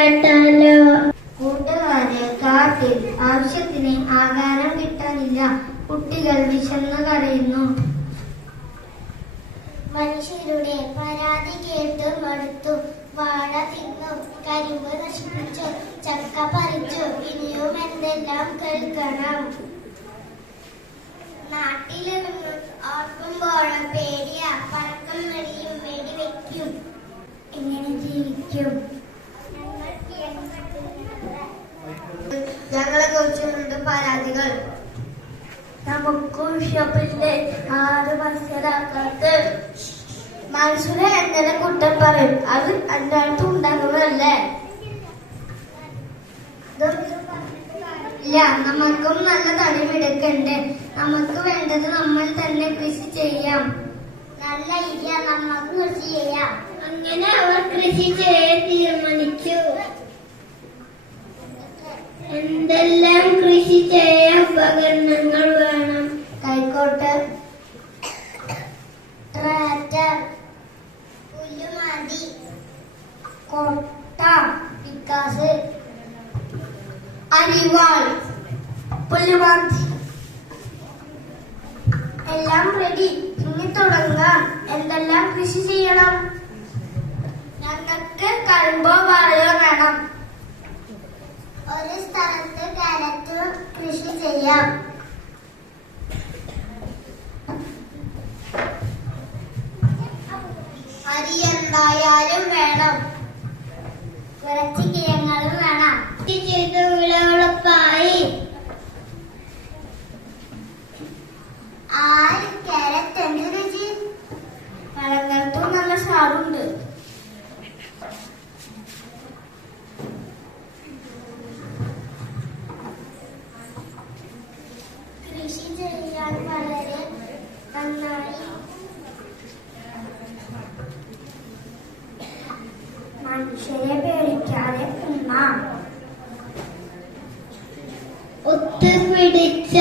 കേട്ടാലോ? കൂട്ടുകാരെ, കാട്ടിൽ ആവശ്യത്തിന് ആഹാരം കിട്ടാനില്ല. കുട്ടികൾ വിശന്നു കരയുന്നു. മനുഷ്യരുടെ പരാതി കേട്ട് മടുത്തു. വാഴ തിന്നു, കരിമ്പ് നശിപ്പിച്ചു, ചക്ക പറിച്ചു, ഇനിയും എന്തെല്ലാം കേൾക്കണം. നാട്ടിലിറങ്ങും ഓർക്കുമ്പോഴും പേടിയ, പടക്കം വെടിയും വെടിവെക്കും. എങ്ങനെ ജീവിക്കും? ഞങ്ങളെ കുറിച്ചുണ്ട് പരാതികൾ. നമുക്ക് ഷോപ്പിന്റെ 6 മനസ്സിലാക്കാത്ത മനസ്സിലെ എന്തെങ്കിലും കുറ്റം പറയും. അത് രണ്ടാമത്തും ഉണ്ടാകുന്നതല്ലേ? ഇല്ല, നമുക്കും നല്ല തടിമെടുക്കണ്ട്. നമുക്ക് വേണ്ടത് നമ്മൾ തന്നെ കൃഷി ചെയ്യാം. നല്ല ഐഡിയ, നമുക്ക് കൃഷി ചെയ്യാം. അങ്ങനെ അവർ കൃഷി ചെയ്യാൻ തീരുമാനിച്ചു. എന്തെല്ലാം കൃഷി ചെയ്യാൻ ഉപകരണങ്ങൾ വേണം? കൈക്കോട്ട്, ട്രാക്ടർ, പുല്ലുമാന്തി, കൊട്ട, പിക്കാസ്, അരിവാൾ, പുല്ലുമാന്തി എല്ലാം റെഡി. ഇനി തുടങ്ങാം. എന്തെല്ലാം കൃഷി ചെയ്യണം? ഞങ്ങൾക്ക് കഴുമ്പോ വാഴയോ വേണം. ഒരു സ്ഥലത്ത് കാരറ്റ് കൃഷി ചെയ്യാം. അരി എന്തായാലും വേണം. കുറച്ച് കിഴങ്ങളും വേണം. വിളവെളുപ്പായി. കാരറ്റ് എന്ത് രുചി! പഴങ്ങൾക്കും നല്ല സ്വാദുണ്ട്. കൃഷി ചെയ്യാൻ വളരെ നന്നായി. മനുഷ്യരെ പേടിക്കാതെ തിന്നാം. ഒത്തുപിടിച്ച